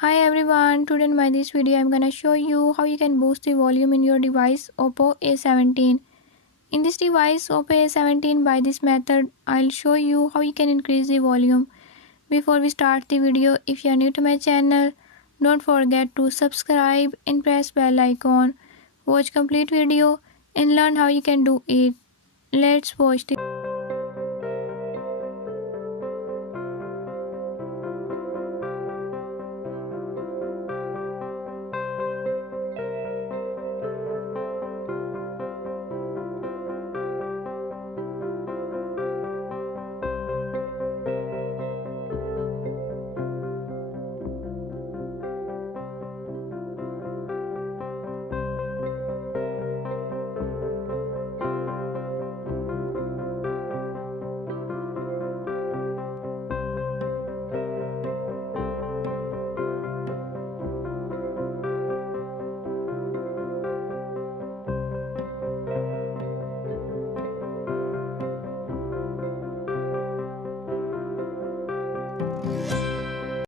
Hi everyone, today in my this video I'm gonna show you how you can boost the volume in your device Oppo A17. In this device Oppo A17 by this method I'll show you how you can increase the volume. Before we start the video, if you are new to my channel, don't forget to subscribe and press bell icon. Watch complete video and learn how you can do it. Let's watch the